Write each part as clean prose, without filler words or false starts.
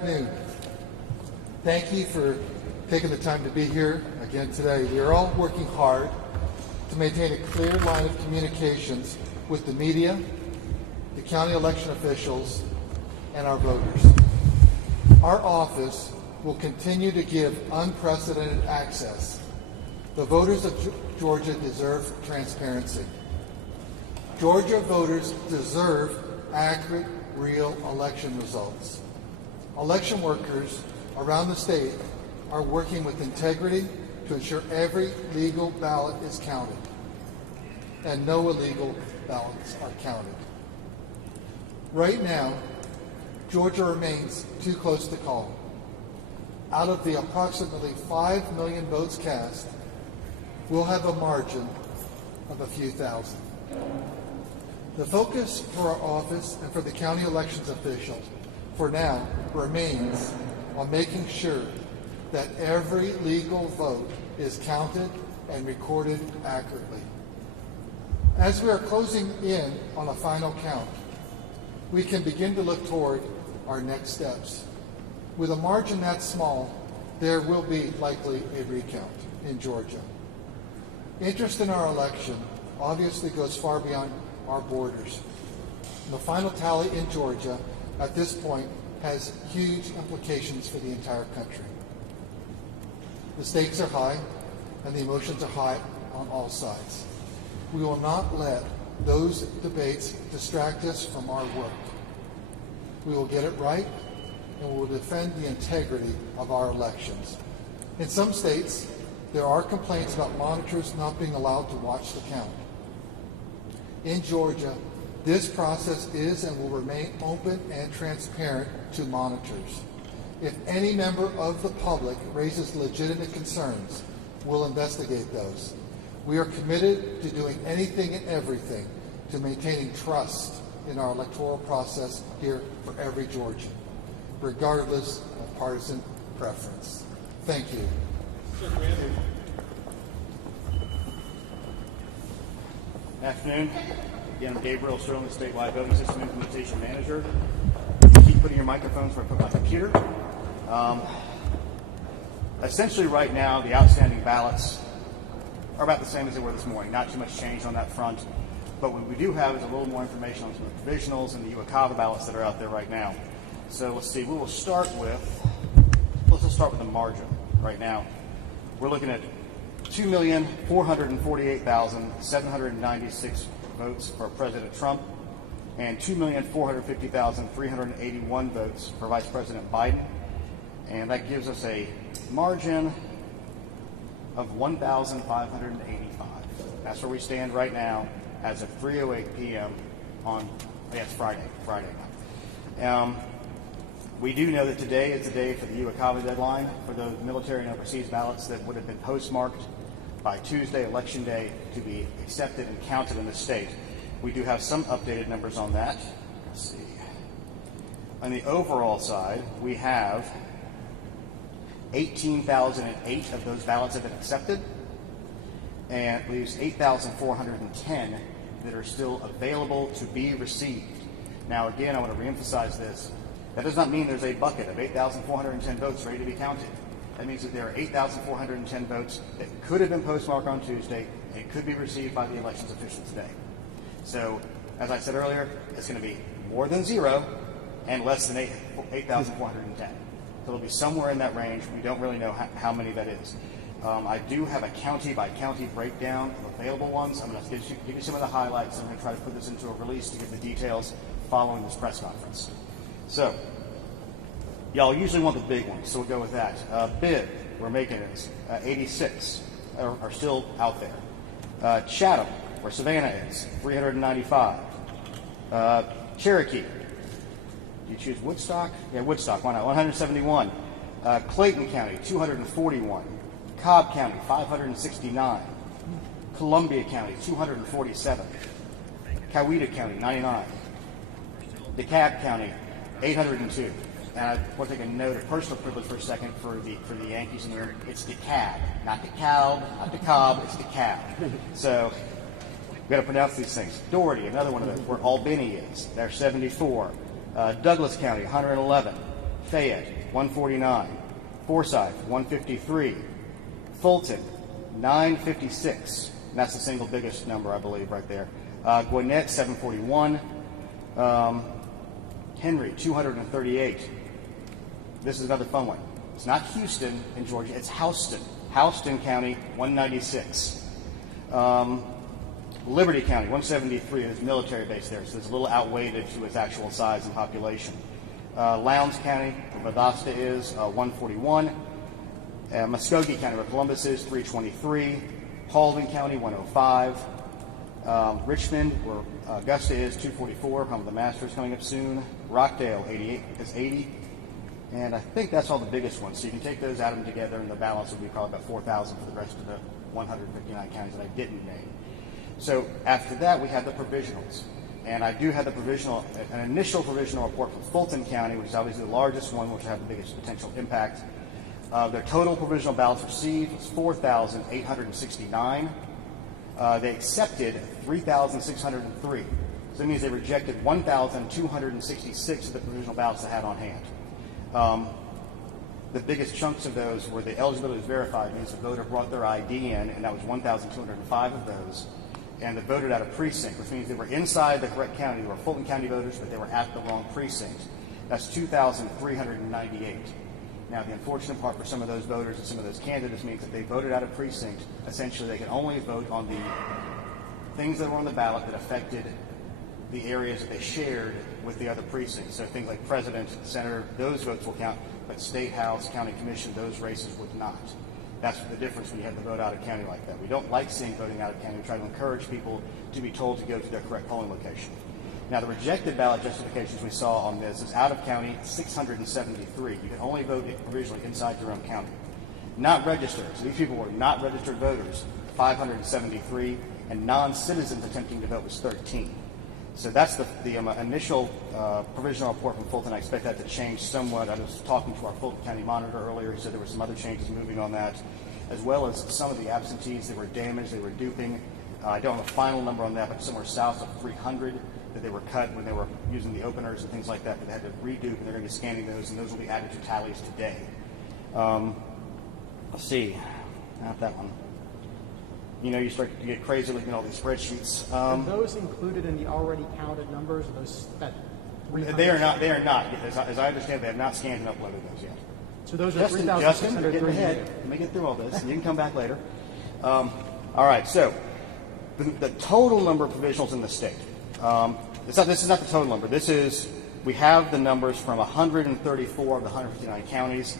Good afternoon. Thank you for taking the time to be here again today. We are all working hard to maintain a clear line of communications with the media, the county election officials, and our voters. Our office will continue to give unprecedented access. The voters of Georgia deserve transparency. Georgia voters deserve accurate, real election results. Election workers around the state are working with integrity to ensure every legal ballot is counted and no illegal ballots are counted. Right now, Georgia remains too close to call. Out of the approximately 5 million votes cast, we'll have a margin of a few thousand. The focus for our office and for the county elections officials for now remains on making sure that every legal vote is counted and recorded accurately. As we are closing in on a final count, we can begin to look toward our next steps. With a margin that small, there will be likely a recount in Georgia. Interest in our election obviously goes far beyond our borders. The final tally in Georgia at this point has huge implications for the entire country. The stakes are high and the emotions are high on all sides. We will not let those debates distract us from our work. We will get it right and we will defend the integrity of our elections. In some states, there are complaints about monitors not being allowed to watch the count. In Georgia, this process is and will remain open and transparent to monitors. If any member of the public raises legitimate concerns, we'll investigate those. We are committed to doing anything and everything to maintaining trust in our electoral process here for every Georgian, regardless of partisan preference. Thank you. Good afternoon. Again, I'm Gabriel Sterling, Statewide Voting System Implementation Manager. Keep putting your microphones where I put my computer. Essentially right now, the outstanding ballots are about the same as they were this morning. Not too much change on that front. But what we do have is a little more information on some of the provisionals and the UOCAVA ballots that are out there right now. So let's see, let's just start with the margin right now. We're looking at 2,448,796 votes for President Trump and 2,450,381 votes for Vice President Biden. And that gives us a margin of 1,585. That's where we stand right now as of 3:08 p.m. on, Friday night. We do know that today is the day for the UOCAVA deadline for those military and overseas ballots that would have been postmarked by Tuesday, Election Day, to be accepted and counted in the state. We do have some updated numbers on that. Let's see. On the overall side, we have 18,008 of those ballots have been accepted, and it leaves 8,410 that are still available to be received. Now, again, I want to reemphasize this. That does not mean there's a bucket of 8,410 votes ready to be counted. That means that there are 8,410 votes that could have been postmarked on Tuesday and could be received by the elections officials today. So, as I said earlier, it's going to be more than zero and less than 8,410. So it'll be somewhere in that range. We don't really know how many that is. I do have a county-by-county breakdown of available ones. I'm going to give you some of the highlights. I'm going to try to put this into a release to give the details following this press conference. So, y'all usually want the big ones, so we'll go with that. Bibb, we're making it. 86 are still out there. Chatham, where Savannah is, 395. Cherokee, you choose Woodstock? Yeah, Woodstock, why not? 171. Clayton County, 241. Cobb County, 569. Columbia County, 247. Coweta County, 99. DeKalb County, 802. And I want to take a note of personal privilege for a second for the Yankees in here. It's DeKalb, not DeKalb, not DeKalb, it's DeKalb. So we've got to pronounce these things. Doherty, another one of those, where Albany is. They're 74. Douglas County, 111. Fayette, 149. Forsyth, 153. Fulton, 956. And that's the single biggest number, I believe, right there. Gwinnett, 741. Henry, 238. This is another fun one. It's not Houston in Georgia, it's Houston. Houston County, 196. Liberty County, 173. There's a military base there, so it's a little outweighed to its actual size and population. Lowndes County, where Valdosta is, 141. Muskogee County, where Columbus is, 323. Paulding County, 105. Richmond, where Augusta is, 244. Home of the Masters coming up soon. Rockdale, 88 is 80. And I think that's all the biggest ones. So you can take those, add them together, and the balance would be probably about 4,000 for the rest of the 159 counties that I didn't name. So after that, we have the provisionals. And I do have an initial provisional report from Fulton County, which is obviously the largest one, which will have the biggest potential impact. Their total provisional ballots received was 4,869. They accepted 3,603. So that means they rejected 1,266 of the provisional ballots they had on hand. The biggest chunks of those were the eligibility was verified, means the voter brought their ID in, and that was 1,205 of those. And they voted at a precinct, which means they were inside the correct county. They were Fulton County voters, but they were at the wrong precinct. That's 2,398. Now, the unfortunate part for some of those voters and some of those candidates means that they voted out of precinct. Essentially, they can only vote on the things that were on the ballot that affected the areas that they shared with the other precincts. So things like president, senator, those votes will count, but state house, county commission, those races would not. That's the difference when you have to vote out of county like that. We don't like seeing voting out of county. We try to encourage people to be told to go to their correct polling location. Now, the rejected ballot justifications we saw on this is out of county, 673. You can only vote provisionally inside your own county. Not registered. So these people were not registered voters, 573, and non-citizens attempting to vote was 13. So that's the initial provisional report from Fulton. I expect that to change somewhat. I was talking to our Fulton County monitor earlier. He said there were some other changes moving on that, as well as some of the absentees that were damaged, they were duping. I don't have a final number on that, but somewhere south of 300 that they were cut when they were using the openers and things like that, that they had to redupe, and they're going to be scanning those, and those will be added to tallies today. Let's see, not that one. You know, you start to get crazy looking at all these spreadsheets. Are those included in the already counted numbers? Or those that 300? They are not. They are not. As I understand, they have not scanned and uploaded those yet. So those are Justin, you're getting ahead. 3,603. Let me get through all this, and you can come back later. All right. So the total number of provisionals in the state. This is not the total number. We have the numbers from 134 of the 159 counties,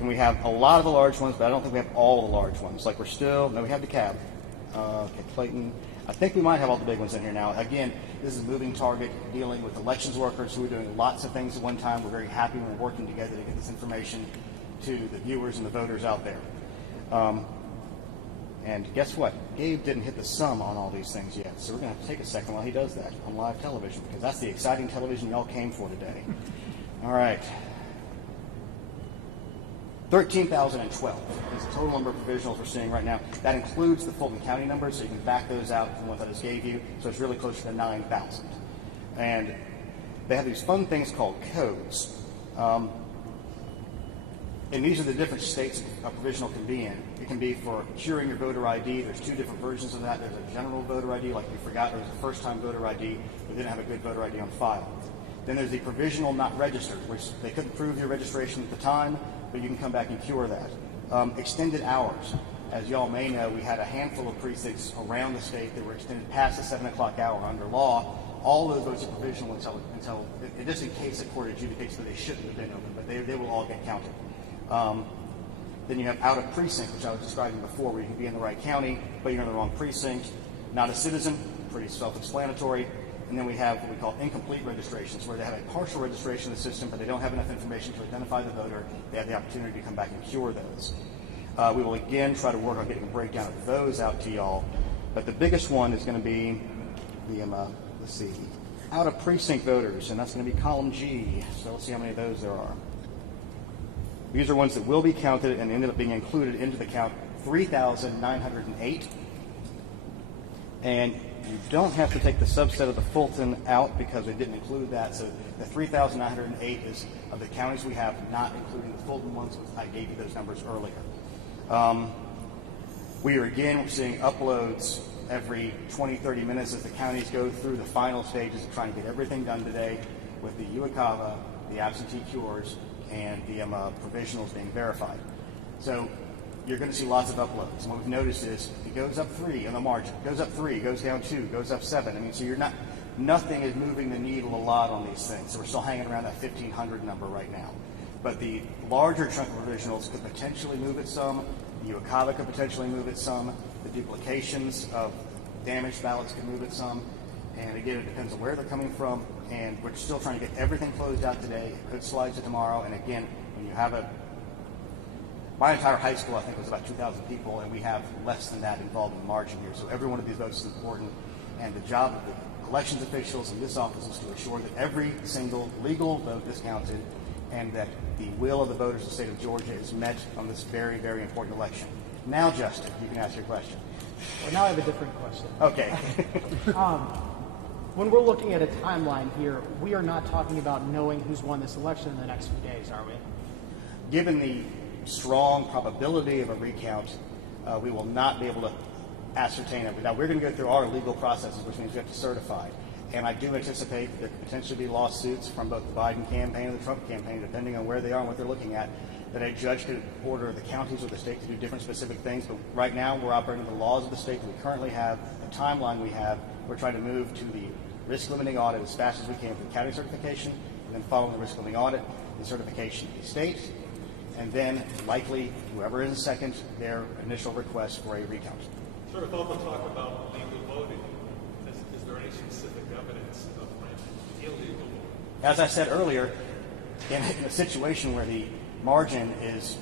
and we have a lot of the large ones, but I don't think we have all the large ones. Like we have DeKalb. Okay, Clayton. I think we might have all the big ones in here now. Again, this is a moving target dealing with elections workers who are doing lots of things at one time. We're very happy when we're working together to get this information to the viewers and the voters out there. And guess what? Gabe didn't hit the sum on all these things yet, so we're going to have to take a second while he does that on live television, because that's the exciting television y'all came for today. All right. 13,012 is the total number of provisionals we're seeing right now. That includes the Fulton County numbers, so you can back those out from what I just gave you. So it's really closer to 9,000. And they have these fun things called codes. And these are the different states a provisional can be in. It can be for curing your voter ID. There's two different versions of that. There's a general voter ID, like you forgot there was a first-time voter ID, but didn't have a good voter ID on file. Then there's the provisional not registered, which they couldn't prove your registration at the time, but you can come back and cure that. Extended hours. As y'all may know, we had a handful of precincts around the state that were extended past the 7 o'clock hour. Under law, all those votes are provisional until just in case the court adjudicates that they shouldn't have been open, but they will all get counted. Then you have out of precinct, which I was describing before, where you can be in the right county, but you're in the wrong precinct. Not a citizen, pretty self-explanatory. And then we have what we call incomplete registrations, where they have a partial registration in the system, but they don't have enough information to identify the voter. They have the opportunity to come back and cure those. We will again try to work on getting a breakdown of those out to y'all. But the biggest one is going to be the, let's see, out of precinct voters, and that's going to be column G. So let's see how many of those there are. These are ones that will be counted and ended up being included into the count, 3,908. And you don't have to take the subset of the Fulton out because we didn't include that. So the 3,908 is of the counties we have, not including the Fulton ones. I gave you those numbers earlier. We're seeing uploads every 20, 30 minutes as the counties go through the final stages of trying to get everything done today with the UOCAVA, the absentee cures, and the provisionals being verified. So you're going to see lots of uploads. And what we've noticed is it goes up 3 on the margin, goes up 3, goes down 2, goes up 7. I mean, so nothing is moving the needle a lot on these things. So we're still hanging around that 1,500 number right now. But the larger chunk of provisionals could potentially move it some. The UOCAVA could potentially move it some. The duplications of damaged ballots could move it some. And again, it depends on where they're coming from. And we're still trying to get everything closed out today. It could slide to tomorrow. And again, when you have my entire high school, I think, was about 2,000 people, and we have less than that involved in the margin here. So every one of these votes is important. And the job of the elections officials in this office is to ensure that every single legal vote is counted and that the will of the voters of the state of Georgia is met on this very, very important election. Now, Justin, you can ask your question. Well, now I have a different question. Okay. When we're looking at a timeline here, we are not talking about knowing who's won this election in the next few days, are we? Given the strong probability of a recount, we will not be able to ascertain it. Now, we're going to go through our legal processes, which means we have to certify. And I do anticipate that there could potentially be lawsuits from both the Biden campaign and the Trump campaign, depending on where they are and what they're looking at, that a judge could order the counties or the state to do different specific things. But right now, we're operating the laws of the state that we currently have, the timeline we have. We're trying to move to the risk limiting audit as fast as we can for county certification, and then following the risk limiting audit, the certification of the state, and then likely whoever is second, their initial request for a recount. Sir, if also talk about legal voting, is there any specific evidence of illegal voting? As I said earlier, in a situation where the margin is,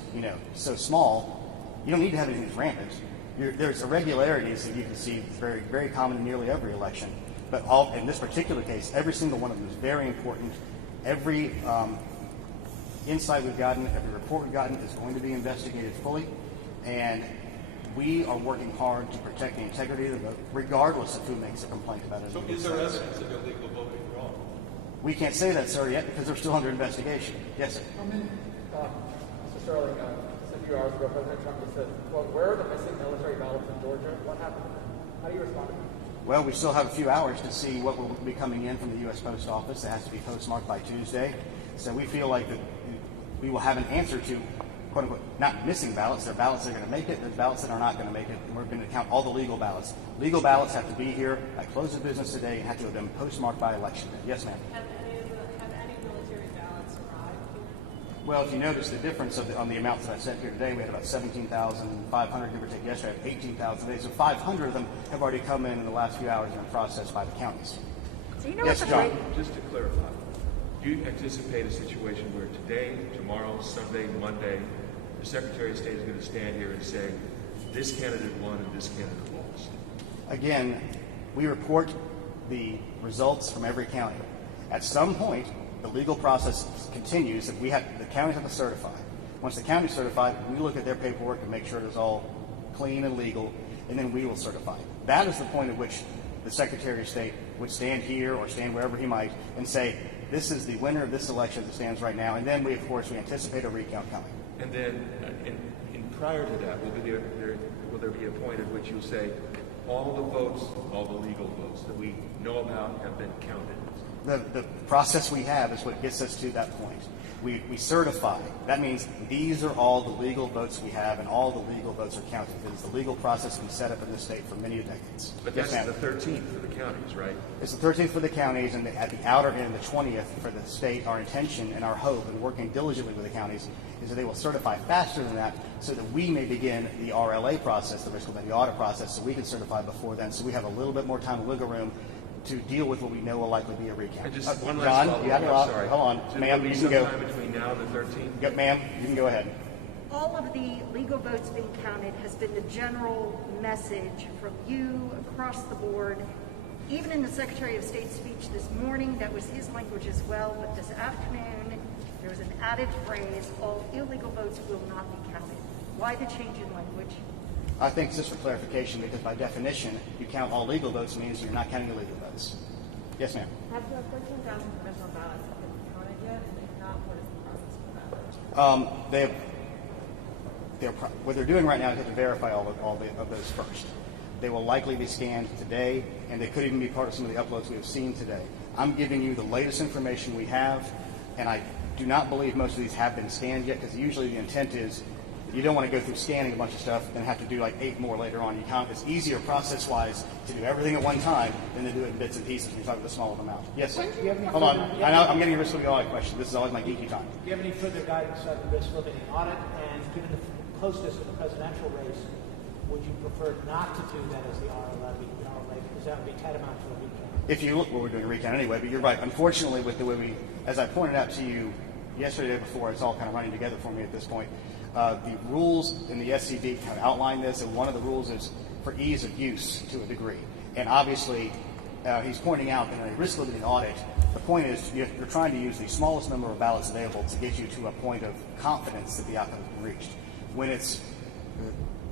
so small, you don't need to have anything that's rampant. There's irregularities that you can see very, very common in nearly every election. But in this particular case, every single one of them is very important. Every insight we've gotten, every report we've gotten is going to be investigated fully. And we are working hard to protect the integrity of the vote, regardless of who makes a complaint about it. So is there evidence of illegal voting wrong? We can't say that, sir, yet because they're still under investigation. Yes, sir. Mr. Sterling, just a few hours ago, President Trump said, quote, "Where are the missing military ballots in Georgia? What happened to them?" How do you respond to that? Well, we still have a few hours to see what will be coming in from the U.S. Post Office. It has to be postmarked by Tuesday. So we feel like that we will have an answer to, quote unquote, not missing ballots. There are ballots that are going to make it. There's ballots that are not going to make it. And we're going to count all the legal ballots. Legal ballots have to be here at close of business today and have to have been postmarked by election day. Yes, ma'am. Have any military ballots arrived here? Well, if you notice the difference on the amounts that I sent here today, we had about 17,500, give or take. Yesterday, I had 18,000 today. So 500 of them have already come in the last few hours and been processed by the counties. So you know Yes, what's John. Just to clarify, do you anticipate a situation where today, tomorrow, Sunday, Monday, the Secretary of State is going to stand here and say, this candidate won and this candidate lost? Again, we report the results from every county. At some point, the legal process continues that the counties have to certify. Once the county is certified, we look at their paperwork and make sure it is all clean and legal, and then we will certify. That is the point at which the Secretary of State would stand here or stand wherever he might and say, this is the winner of this election as it stands right now, and then we anticipate a recount coming. And then, in prior to that, will there be a point at which you say all the votes, all the legal votes that we know about have been counted? The process we have is what gets us to that point. We certify. That means these are all the legal votes we have, and all the legal votes are counted. Because the legal process has been set up in this state for many decades. But Yes, that's ma'am. the 13th for the counties, right? It's the 13th for the counties, and at the outer end, the 20th for the state. Our intention and our hope, and working diligently with the counties, is that they will certify faster than that, so that we may begin the RLA process, the risk limiting audit process, so we can certify before then. So we have a little bit more time and wiggle room to deal with what we know will likely be a recount. And just one John, last you have follow-up. to Sorry. hold on, So ma'am. there'll You be can go. some time between now and the 13th. Yep, ma'am. You can go ahead. all of the legal votes being counted has been the general message from you across the board. Even in the Secretary of State's speech this morning, that was his language as well, but this afternoon, there was an added phrase, all illegal votes will not be counted. Why the change in language? I think it's just for clarification because by definition, you count all legal votes means you're not counting illegal votes. Yes, ma'am. Have the 14,000 provisional ballots been counted yet? And if not, what is the process for that? What they're doing right now is they have to verify all of those first. They will likely be scanned today, and they could even be part of some of the uploads we have seen today. I'm giving you the latest information we have, and I do not believe most of these have been scanned yet, because usually the intent is that you don't want to go through scanning a bunch of stuff and have to do like 8 more later on. You count it's easier process-wise to do everything at one time than to do it in bits and pieces when you're talking about a small amount. Yes, sir. Hold on. I know I'm getting a risk of the audit question. This is always my geeky time. Do you have any further guidance on the risk limiting audit? And given the closeness of the presidential race, would you prefer not to do that as the RLA, because that would be tantamount to a recount? If you look, well, we're doing a recount anyway, but you're right. Unfortunately, with the way we, as I pointed out to you yesterday or before, it's all kind of running together for me at this point. The rules in the SCD kind of outline this, and one of the rules is for ease of use to a degree. And obviously, he's pointing out that in a risk limiting audit, the point is you're trying to use the smallest number of ballots available to get you to a point of confidence that the outcome has been reached. When it's,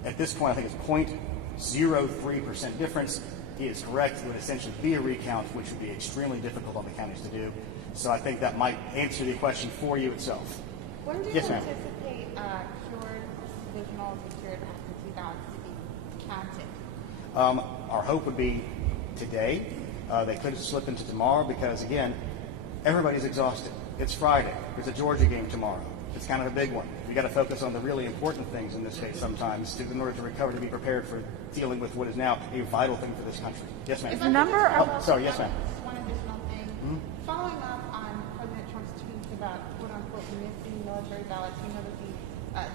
at this point, I think it's 0.03% difference, he is correct. It would essentially be a recount, which would be extremely difficult on the counties to do. So I think that might answer the question for you itself. When do you Yes, ma'am. anticipate cured provisionals and cured absentee ballots to be counted? Our hope would be today. They could slip into tomorrow because, again, everybody's exhausted. It's Friday. There's a Georgia game tomorrow. It's kind of a big one. We've got to focus on the really important things in this case sometimes in order to recover, to be prepared for dealing with what is now a vital thing for this country. Yes, ma'am. If I could just follow up sorry, on yes, ma'am. just one additional thing. Following up on President Trump's tweets about quote-unquote missing military ballots, we know that the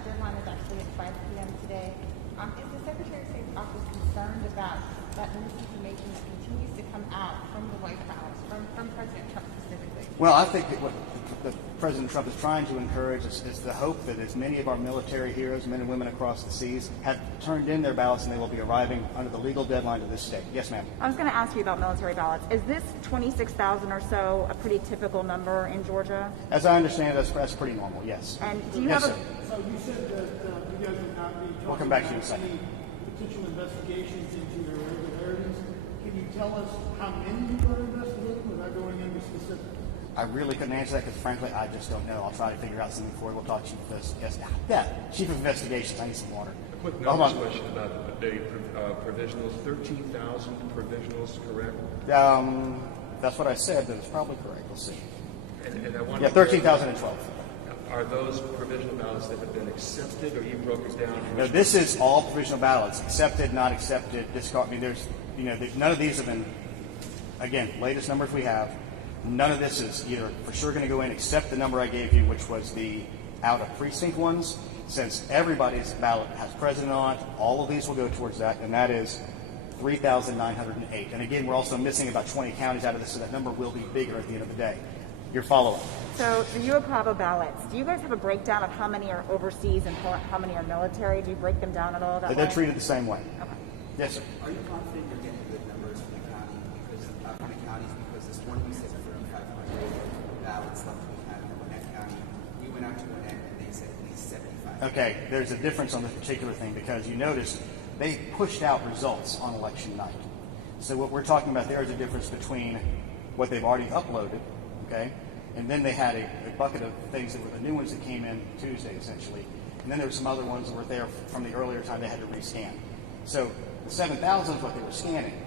deadline is actually at 5 p.m. today. Is the Secretary of State's office concerned about that misinformation that continues to come out from the White House, from President Trump specifically? Well, I think that what President Trump is trying to encourage is the hope that as many of our military heroes, men and women across the seas, have turned in their ballots and they will be arriving under the legal deadline to this state. Yes, ma'am. I was going to ask you about military ballots. Is this 26,000 or so a pretty typical number in Georgia? As I understand, that's pretty normal, yes. And do you yes, have sir. So you said that you guys would not be talking We'll come back to you in a about second. any potential investigations into irregularities. Can you tell us how many you are investigating without going into specifics? I really couldn't answer that because, frankly, I just don't know. I'll try to figure out something for you. We'll talk to Chief Chief of Investigations. I need some water. A quick Hold numbers on. question about the provisionals. 13,000 provisionals, correct? That's what I said, but it's probably correct. We'll see. And I wonder, Yeah, 13,012. Are those provisional ballots that have been accepted, or you broke it down? No, this is all provisional ballots, accepted, not accepted, discard. I mean, there's, none of these have been, again, latest numbers we have. None of this is either for sure going to go in except the number I gave you, which was the out of precinct ones. Since everybody's ballot has president on it, all of these will go towards that, and that is 3,908. And again, we're also missing about 20 counties out of this, so that number will be bigger at the end of the day. Your follow-up. So the UAPAVA ballots, do you guys have a breakdown of how many are overseas and how many are military? Do you break them down at all that They're way? treated the same way. Okay. Yes, sir. Are you confident you're getting good numbers from the county from the counties because this morning you said 3,500 ballots left to be counted in Gwinnett County. We went out to Gwinnett and they said at least 75. Okay, there's a difference on this particular thing because you notice they pushed out results on election night. So what we're talking about there is a difference between what they've already uploaded, okay, and then they had a bucket of things that were the new ones that came in Tuesday, essentially. And then there were some other ones that were there from the earlier time they had to rescan. So the 7,000 is what they were scanning,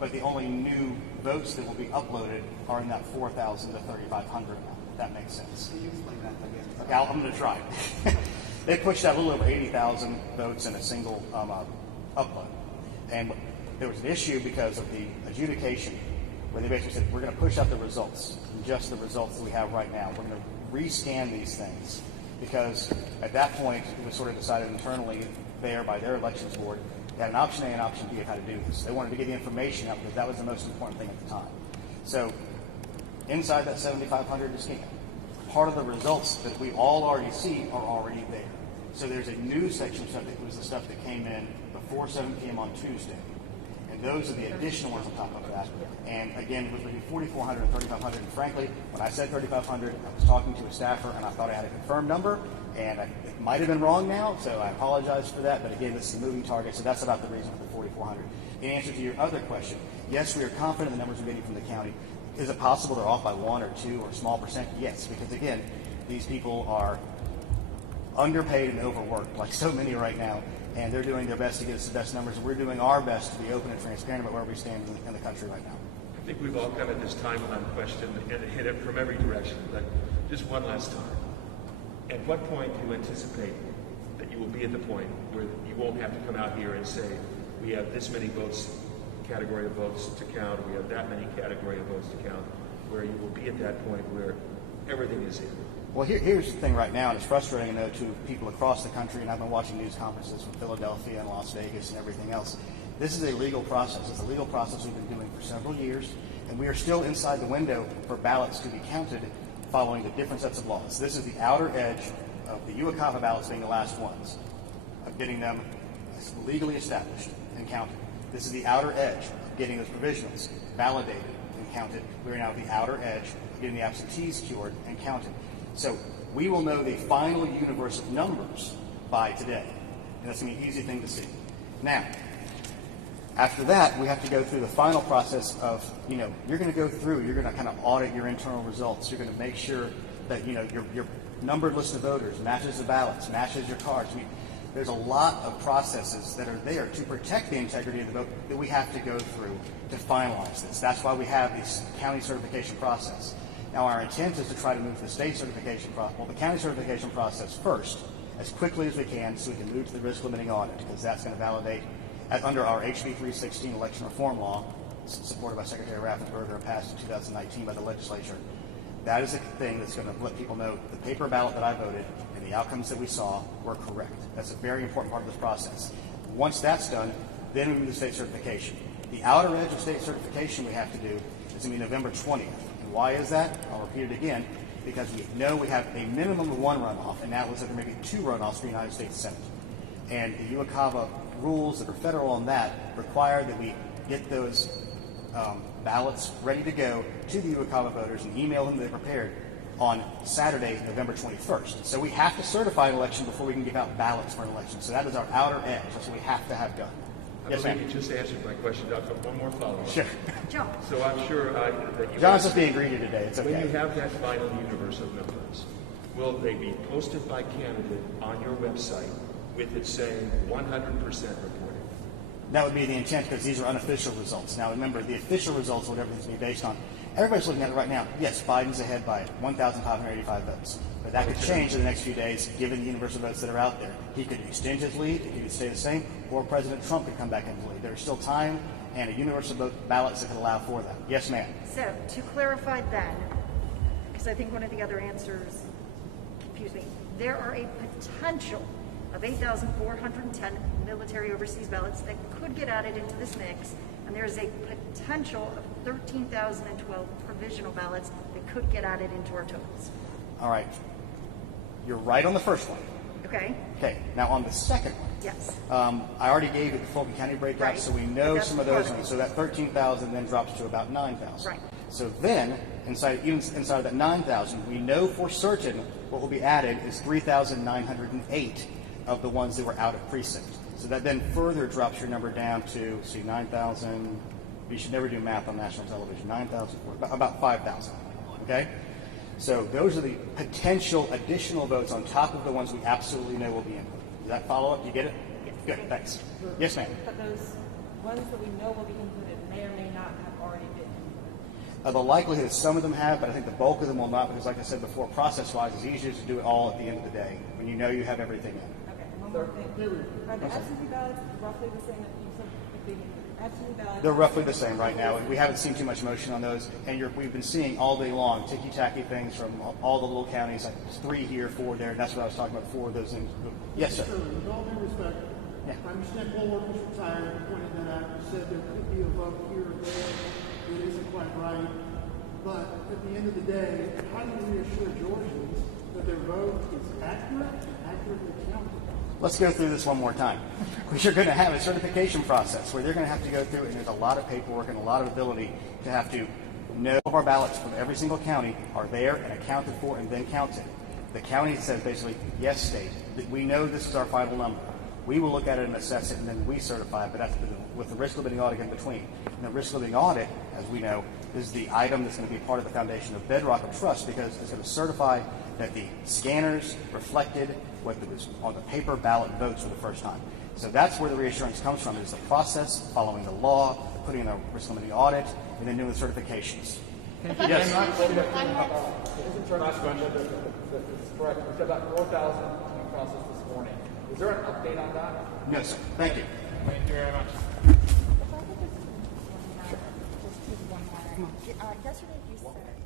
but the only new votes that will be uploaded are in that 4,000 to 3,500 amount, if that makes sense. Can you explain that again? Okay, I'm going to try. They pushed out a little over 80,000 votes in a single upload. And there was an issue because of the adjudication where they basically said, we're going to push out the results, just the results that we have right now. We're going to rescan these things because at that point it was sort of decided internally there by their elections board. They had an option A and option B of how to do this. They wanted to get the information out because that was the most important thing at the time. So inside that 7,500 to scan, part of the results that we all already see are already there. So there's a new section of stuff that was the stuff that came in before 7 p.m. on Tuesday. And those are the additional ones on top of that. And again, it was between 4,400 and 3,500. And frankly, when I said 3,500, I was talking to a staffer and I thought I had a confirmed number. And might have been wrong now, so I apologize for that. But again, this is a moving target, so that's about the reason for the 4,400. In answer to your other question, yes, we are confident in the numbers we're getting from the county. Is it possible they're off by 1 or 2 or a small percent? Yes, because again, these people are underpaid and overworked, like so many right now, and they're doing their best to get us the best numbers, and we're doing our best to be open and transparent about where we stand in the country right now. I think we've all come at this timeline question and hit it from every direction, but just one last time. At what point do you anticipate that you will be at the point where you won't have to come out here and say, we have this many votes, category of votes to count, or we have that many category of votes to count, where you will be at that point where everything is in? Well, here's the thing right now, and it's frustrating, I know, to people across the country, and I've been watching news conferences from Philadelphia and Las Vegas and everything else. This is a legal process. It's a legal process we've been doing for several years, and we are still inside the window for ballots to be counted following the different sets of laws. This is the outer edge of the UOCAVA ballots being the last ones, of getting them legally established and counted. This is the outer edge of getting those provisionals validated and counted. We're now at the outer edge of getting the absentees cured and counted. So we will know the final universe of numbers by today. And that's going to be an easy thing to see. Now, after that, we have to go through the final process of, you're going to go through, you're going to kind of audit your internal results. You're going to make sure that, your numbered list of voters matches the ballots, matches your cards. There's a lot of processes that are there to protect the integrity of the vote that we have to go through to finalize this. That's why we have this county certification process. Now, our intent is to try to move the state certification process, the county certification process first, as quickly as we can, so we can move to the risk limiting audit, because that's going to validate, under our HB 316 election reform law, supported by Secretary Raffensperger and passed in 2019 by the legislature. That is a thing that's going to let people know the paper ballot that I voted and the outcomes that we saw were correct. That's a very important part of this process. Once that's done, then we move to state certification. The outer edge of state certification we have to do is going to be November 20th. Why is that? I'll repeat it again, because we know we have a minimum of 1 runoff, and that was that there may be 2 runoffs for the United States Senate. And the UOCAVA rules that are federal on that require that we get those ballots ready to go to the UOCAVA voters and email them they're prepared on Saturday, November 21st. So we have to certify an election before we can give out ballots for an election. So that is our outer edge. That's what we have to have done. I believe you just answered my question, Doctor. One more follow-up. Sure. John. So I'm sure that you... John's just being greedy today. It's okay. When you have that final universe of numbers, will they be posted by candidate on your website with it saying 100% reported? That would be the intent, because these are unofficial results. Now, remember, the official results, whatever these be based on, everybody's looking at it right now. Yes, Biden's ahead by 1,585 votes. But that could change in the next few days, given the universal votes that are out there. He could extend his lead, he could stay the same, or President Trump could come back into the lead. There's still time and a universal vote ballots that could allow for that. Yes, ma'am. So, to clarify then, because I think one of the other answers confused me, there are a potential of 8,410 military overseas ballots that could get added into this mix, and there is a potential of 13,012 provisional ballots that could get added into our totals. All right. You're right on the first one. Okay? Okay. Now, on the second one. Yes. I already gave you the Fulton County breakout, Right. so we know That's some of those ones. So that 13,000 then drops to about 9,000. Right. So then, inside of that 9,000, we know for certain what will be added is 3,908 of the ones that were out of precinct. So that then further drops your number down to, 9,000. You should never do math on national television. 9,000, about 5,000. Okay? So those are the potential additional votes on top of the ones we absolutely know will be in. Does that follow up? You get it? Yes. Good, thanks. Yes, ma'am. But those ones that we know will be included may or may not have already been included. The likelihood is some of them have, but I think the bulk of them will not, because like I said before, process-wise, it's easier to do it all at the end of the day when you know you have everything in. Okay, one more thing. Are the absentee ballots roughly the same that you said? The absentee ballots? They're roughly the same right now. We haven't seen too much motion on those, and we've been seeing all day long ticky-tacky things from all the little counties, like 3 here, 4 there, and that's what I was talking about, 4 of those things. Yes, sir. Sir, with all due respect, I understand poll workers retired, you pointed that out, you said there could be a vote here or there that isn't quite right, but at the end of the day, how do you reassure Georgians that their vote is accurate and accurately counted? Let's go through this one more time. You're going to have a certification process where they're going to have to go through, and there's a lot of paperwork and a lot of ability to have to know all of our ballots from every single county are there and accounted for and then counted. The county says basically, yes, state, that we know this is our final number. We will look at it and assess it, and then we certify it, but that's with the risk limiting audit in between. And the risk limiting audit, as we know, is the item that's going to be part of the foundation of bedrock of trust, because it's going to certify that the scanners reflected what was on the paper ballot votes for the first time. So that's where the reassurance comes from, is the process, following the law, putting in a risk limiting audit, and then doing the certifications. Yes. Isn't Last question. This is correct. We said about 4,000 being processed this morning. Is there an update on that? No, sir. Thank you. Thank you very much. Just one more. Yesterday you said